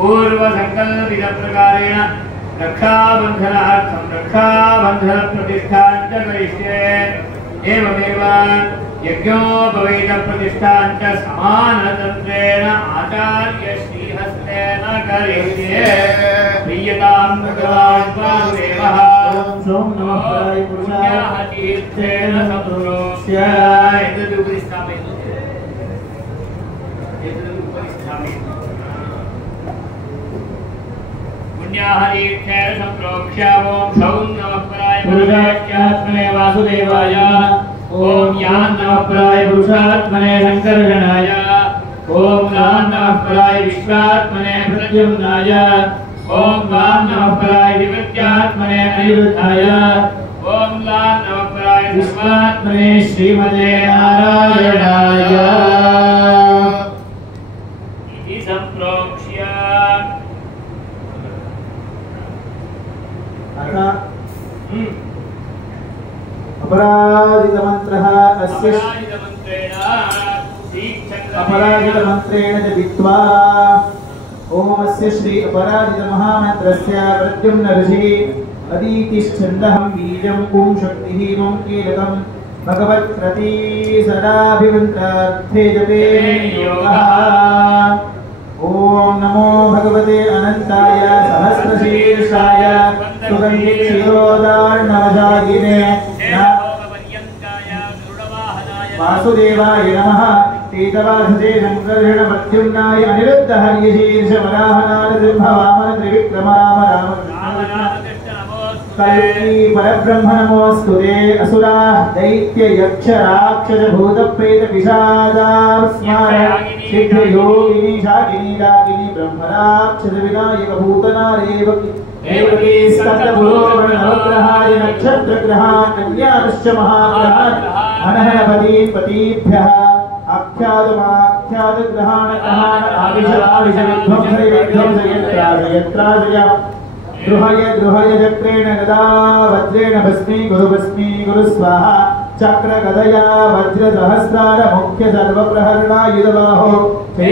पूर्वसङ्कल्पितप्रकारेण रक्षाबन्धनार्थं रक्षाबन्धनप्रतिष्ठां च करिष्ये। एवमेव यज्ञोपवीतप्रतिष्ठां च समानतन्त्रेण आचार्यश्रीहस्तेन करिष्ये। प्रीयतां भगवान् वासुदेवः ॐ नमः शिवाय पुरुषाः तीर्थेन संप्रोक्ष्य एतदुपरिष्ठामयतु पुण्याहरीर्थेन संप्रोक्ष्य ॐ सौं नमः पराय पुरुषात्मने वासुदेवाय ॐ यां नमः पराय पुरुषात्मने संकर्षणाय ॐ लां नमः पराय विश्वात्मने प्रद्युम्नाय ॐ लां नमः पराय विवत्यात्मने अनिरुद्धाय ॐ लां नमः पराय विश्वात्मने श्रीमते नारायणाय इति संप्रोक्ष्य अपराजितमन्त्रः अस्य अपराजितमन्त्रेण जपित्वा ओमस्य श्री अपराजितमहामन्त्रस्य प्रद्युम्न ऋषिः अदितिश्छन्दः बीजं ॐ शक्तिः मम कीलकं भगवत्प्रति सदाभिमन्त्रार्थे जपे योगः। ॐ नमो भगवते अनन्ताय सहस्रशीर्षाय सुगन्धिक्षीरोदार्णवशागिने वासुदेवाय नमः। पीतवासते संकर्षणप्रद्युम्नाय अनिरुद्धहर्यशीर्षवराहनारसिंहवामन त्रिविक्रमराम राम कल्की परब्रह्म नमोऽस्तु ते। असुराः दैत्य यक्ष राक्षस भूतप्रेत पिशाचास्मार सिद्धयोगिनी शाकिनी डाकिनी ब्रह्मराक्षस विनायक भूतनारेवकी एवकी स्कन्दपुरोगण नवग्रहाय नक्षत्रग्रहान् कल्याणश्च महाग्रहान् अनहनपतीपतीभ्यः आख्यातमाख्यातग्रहान् आविषविध्वंसयत्रासयत्रासय द्रुहय चक्रेण गदा वज्रेण भस्मी गुरु स्वाहा चक्र गदया वज्रसहस्रार मुख्य सर्वप्रहरणायुधबाहो जय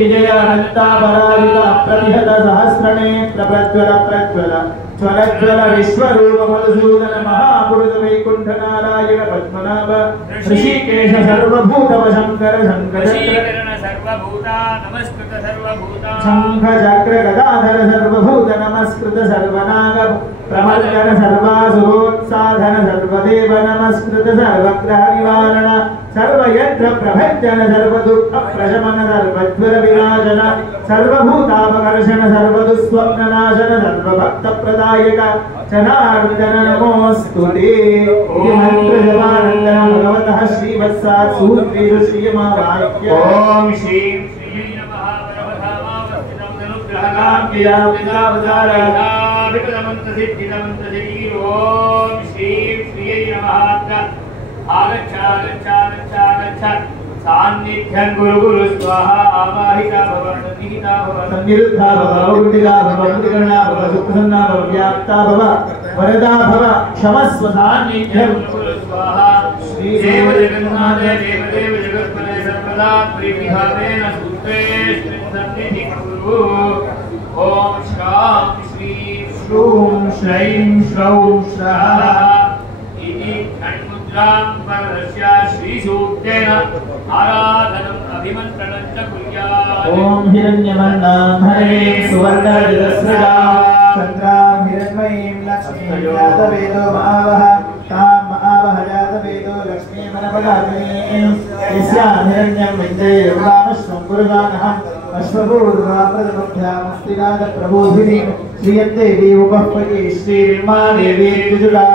विजय अनंता पराजित अप्रतिहत सहस्रनेत्र प्रज्वल ज्वल विश्वरूप मधुसूदन महापुरुष वैकुंठ नारायण पद्मनाभ ऋषिकेश सर्वभूतव शंकर शंख चक्र गदाधर सर्वभूत नमस्कृत सर्वनाग प्रमर्दन सर्वासुरोत्साधन सर्वदेव नमस्कृत सर्वग्रह निवारण सर्वयंत्र प्रभंजन सर्वदुःख प्रशमन सर्वज्वर विनाशन सर्वभूतापकर्षण सर्वदुःस्वप्ननाशन सर्वभक्त प्रदायक जनार्दन नमोऽस्तु ते। मंत्रजपानन्दनं भगवतः श्रीवत्सात् सूत्रेषु श्रीयमावाक्य ॐ श्रीं श्री नमः परमधामावस्थितं धनुग्रहकाम्ययाविदावतारयाविपदमन्त्रसिद्धिदमन्त्रशरी ॐ श्रीं श्रियै नमः। आगच्छ सान्निध्यं गुरु स्वाहा आवाहिता भव सन्निहिता भव सन्निरुद्धा भव अवृद्धिदा भव अवृद्धिकर्णा भव सुप्रसन्ना भव व्याप्ता भव वरदा भव क्षमस्व सान्निध्यं गुरु स्वाहा देव जगन्नाथ देव जगत्पते सर्वदा प्रीतिभावेन सूत्रे सन्निधिं कुरु। ॐ श्रां श्रीं श्रूं श्रैं श्रौं स्वाहा इति षण्मुद्रां परस्य श्रीसूक्तेन आराधनम् अभिमन्त्रणं च कुर्यात्। ॐ हिरण्यवर्णां हरे सुवर्णरजतस्रजां चन्द्रां हिरण्मयीं लक्ष्मीं जातवेदो महावः तां महावः जातवेदो लक्ष्मीमनपगामिनीं यस्यां हिरण्यं विन्दे योगामश्वं पुरुषानहं अश्वपूर्वा प्रदमभ्यामस्तिनाथप्रबोधिनीं श्रियन्देवी उपह्वये श्रीर्मादेवी त्रिजुला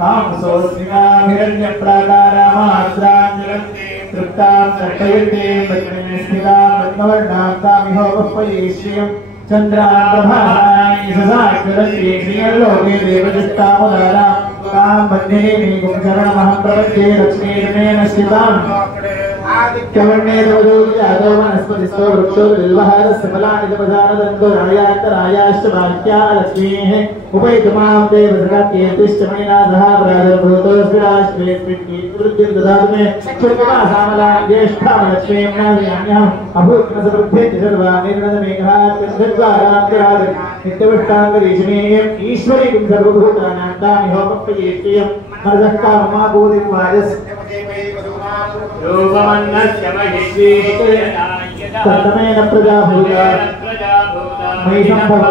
कामसोऽस्मिनां हिरण्यप्राकारामार्द्रां तृप्तां सर्पयन्ते पद्मिनीस्थितां पद्मवर्णां तामिहोपह्वये श्रियं चन्द्रां प्रभासां ससाक्षरन्ते श्रियल्लोके देवदुष्टामुदारां तां वन्दे मेघं शरणमहं प्रपद्ये लक्ष्मीर्मेण स्थिताम् आदित्यवर्णे तवदोजातो वनस्पतिस्थो वृक्षो बिल्वहारस्य फलानि तपसानदन्तो रायान्तरायाश्च वाक्या लक्ष्मीः उपैतुमां देवसृगात्येतिश्च मणिना सह प्रादुर्भूतोऽस्मिराश्वेऽस्मिन् ददातु मे क्षुर्ममासामला ज्येष्ठां लक्ष्मीं नामयाम्यहम् अभूत्मसमृद्धेति सर्वा निर्णदमेघात् तद्वारान्तराद नित्यवष्टाङ्गरीशनेयम् ईश्वरीं सर्वभूतानां दामिहोपप्रयेष्यं मर्दः काममाबोधिं वाजस् रूपमन्नस्य तत्तमेन प्रजाभूता मयि सम्भव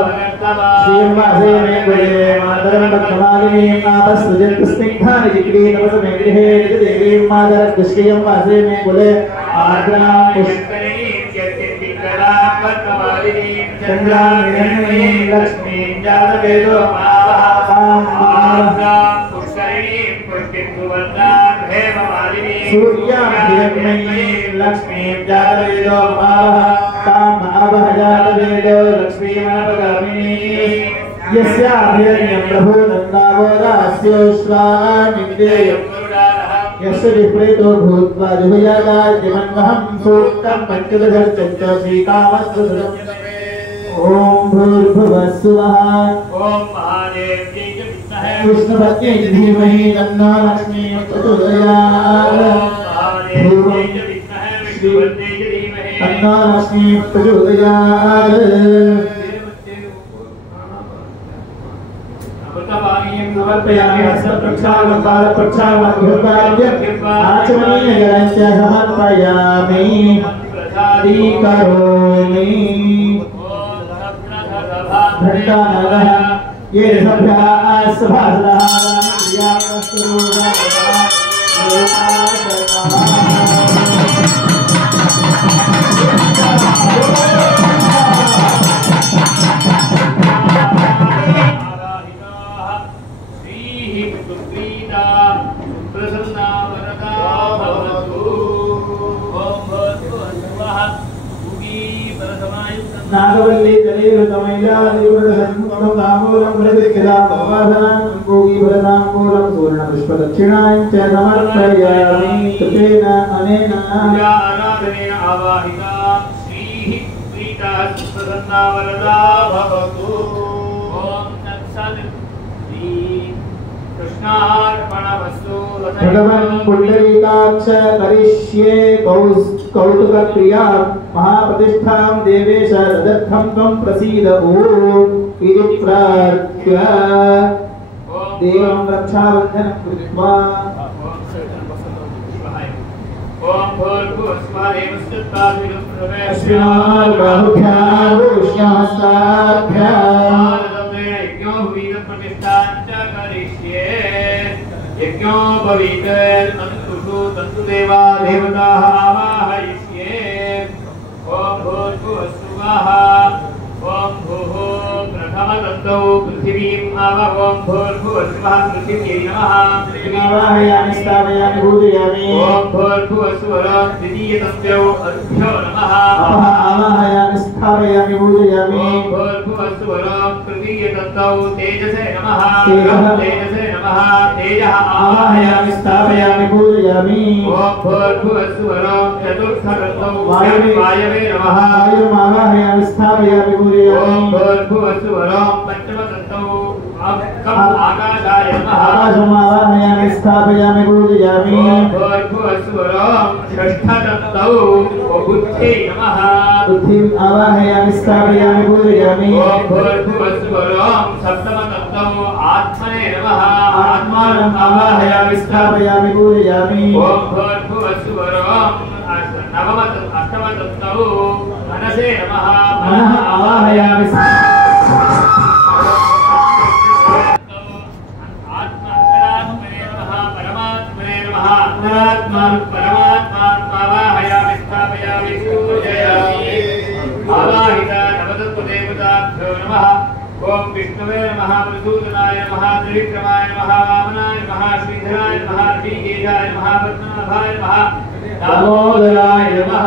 श्रीर्वासे मे कुले मातरं भक्तमालिनीं आपस्तुजन्तु स्निग्धानि जिक्री नवसमे गृहे निजदेवीं मातरद्दुष्टियं वासे मे कुले आर्द्रां चन्द्रामिरण्मयीं लक्ष्मीं जातवेदो सूर्यामिरण्मयीं लक्ष्मीं जातवेदो ताम् आवहजातवेदो लक्ष्मीमनपगामिनी यस्याभिरण्यं प्रभूतन्दावोदास्योश्वानिवेयम् यस्य विप्रेतो भूत्वा जुहुयागाद्यमन्वहं सूक्तं पञ्चदशर्चञ्च श्रीकामस्तुतं ॐ भूर्भुवः स्वः ॐ महादेव्यै च विद्महे विष्णुपत्न्यै धीमहि तन्नो लक्ष्मीः प्रचोदयात् महादेव्यै च विद्महे विष्णुपत्न्यै च धीमहि तन्नो लक्ष्मीः प्रचोदयात् समर्पयामि हस्तप्रक्षालनं पादप्रक्षालनं गृहकार्यम् आचमनीयजलञ्च समर्पयामि प्रसादीकरोमि घण्टानादः ये सभ्याः सभासदाः नागवल्ली दलीरुतमैलादिवरसन्मुखं ताम्बूलं प्रतिकिलापवासनं गोगीभरताम्बूलं सुवर्णपुष्पदक्षिणां च समर्पयामि कृतेन अनेन आराधनेन आवाहिता श्रीः प्रीता सुप्रसन्ना वरदा भवतु ॐ तत्सत् श्री कृष्णार्पणमस्तु भगवन् पुण्डरीकाक्ष करिष्ये कौतुकप्रिया महाप्रतिष्ठां देवेश तदर्थं त्वं प्रसीद ॐ इति प्रार्थ्य देवं रक्षाबन्धनं कृत्वा ॐ भूर्भुवस्वदेवस्तुत्वादिनं तन्तु देवा देवताः आवाहयिष्ये ॐ भूर्भुवस्सुवः ॐ भूः प्रथमतन्तौ पृथिवीम् ॐ भूर्भुवस्सुवः पृथिव्यै नमः आवाहयामि स्थापयामि पूजयामि ॐ भूर्भुवस्सुवः द्वितीयतन्त्यौ अभ्यो नमः आवाहयामि स्थापयामि पूजयामि ॐ भूर्भुवस्सुवः तृतीयतन्तौ तेजसे नमः तेजसे नमः तेजः आवाहयामि स्थापयामि पूजयामि ॐ भूर्भुवस्सुवः चतुर्थतन्तौ वायवे नमः वायुमावाहयामि स्थापयामि ॐ पूजयामि भूर्भुवस्सुवः पञ्चमतन्तौ आकाशाय नमः आकाशमावाहयामि स्थापयामि पूजयामि ॐ भूर्भुवस्सुवः षष्ठतन्तौ बुद्धे नमः बुद्धिम् आवाहयामि स्थापयामि पूजयामि ॐ भूर्भुवस्सुवः सप्तमतन्तौ आत्मने नमः आत्मानम् आवाहयामि स्थापयामि पूजयामि ॐ भूर्भुवस्सुवः अष्टमतन्तौ मनसे नमः मनः आवाहयामि परमात्मावाहयामि स्थापयामि पूजयामि आवाहिता नवतत्त्वदेवताभ्यो नमः ॐ विष्णवे नमः मधुसूदनाय नमः त्रिविक्रमाय नमः वामनाय नमः श्रीधराय नमः ऋषिकेशाय नमः पद्मनाभाय नमः दामोदराय नमः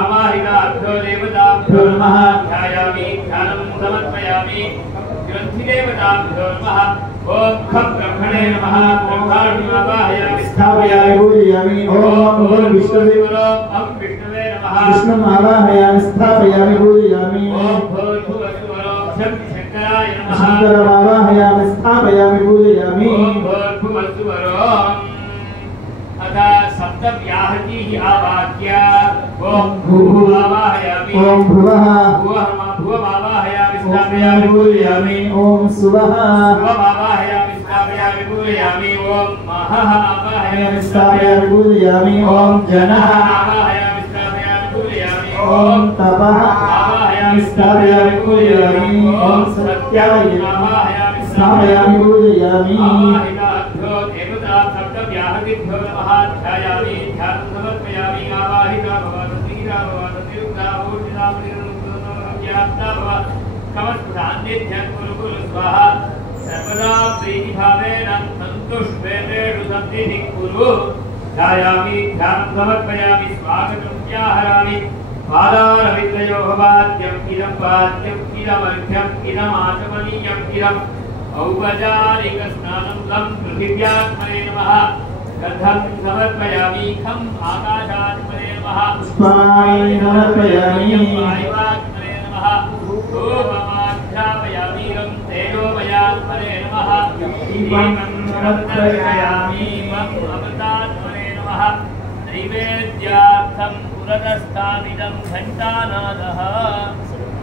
आवाहिताभ्यो देवताभ्यो नमः ध्यायामि ध्यानं समर्पयामि ग्रन्थिदेवताभ्यो नमः ॐ खब्रह्मणे नमः ब्रह्माण्डमावाहयामि स्थापयामि पूजयामि ॐ विष्णवे विष्णवे नमः विष्णुम् आवाहयामि स्थापयामि पूजयामि ॐ भूर्भुवस्सुवः शङ्कराय नमः शङ्करमावाहयामि स्थापयामि पूजयामि ॐ भूर्भुवस्सुवः अथ सप्तव्याहतिः आवाह्य ॐ भूः आवाहयामि ॐ भुवः भुवः आवाहयामि स्थापयामि पूजयामि ओम सुवः आवाहयामि स्थापयामि पूजयामि ओम महः आवाहयामि स्थापयामि पूजयामि ओम जनः आवाहयामि स्थापयामि पूजयामि ओम तपः आवाहयामि स्थापयामि पूजयामि ओम सत्याय आवाहयामि स्थापयामि पूजयामि आवाहिताभ्यो देवता सप्तव्याहतिभ्यो नमः ध्यायामि ध्यानं समर्पयामि आवाहिता भवति निरुक्ता ऊर्जिता व्याप्ता भव कमस्फुटान्निध्यं कुरु स्वाहा सर्वदा प्रीतिभावेन सन्तुष्टेषु सन्निधिं कुरु ध्यायामि ध्यानं समर्पयामि स्वागतं व्याहरामि पादारविन्द्रयोः वाद्यम् इदं वाद्यम् इदमर्घ्यम् इदमाचमनीयम् इदम् औपचारिकस्नानं लं पृथिव्यात्मने नमः गन्धं समर्पयामि खम् आकाशात्मने नमः पुष्पाणि समर्पयामि वायुवात्मने नमः धूपमाध्यापयामि रं तेजोमयात्मने नमः दीपं समर्पयामि वं अमृतात्मने नमः नैवेद्यार्थं पुरतस्थानिदं घण्टानादः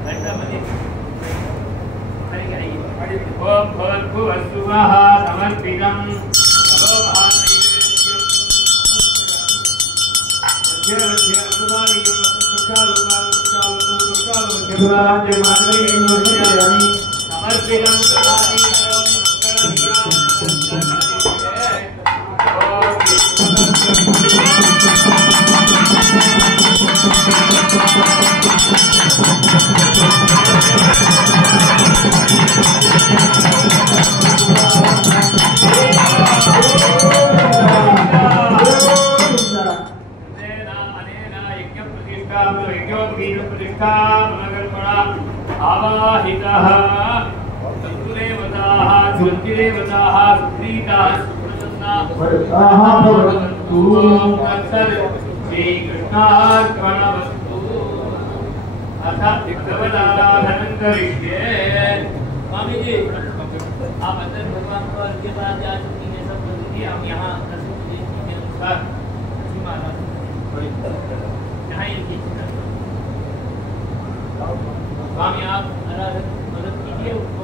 घण्टपति ओम भूर्भुवस्सुवः समर्पितं आवाहितः सत्तुदेवताः सुरतिदेवताः सुप्रीताः सुप्रसन्नाः भवन्तु श्रीकृष्णार्पणमस्तु अथ विग्रहदाराधनं करिष्ये स्वामीजी आप अंदर भगवान को अर्घ्य बाद जा चुकी है सब बता दिया हम यहाँ दर्शन के अनुसार यहाँ ये स्वामी आप आराधन मदद कीजिए उसको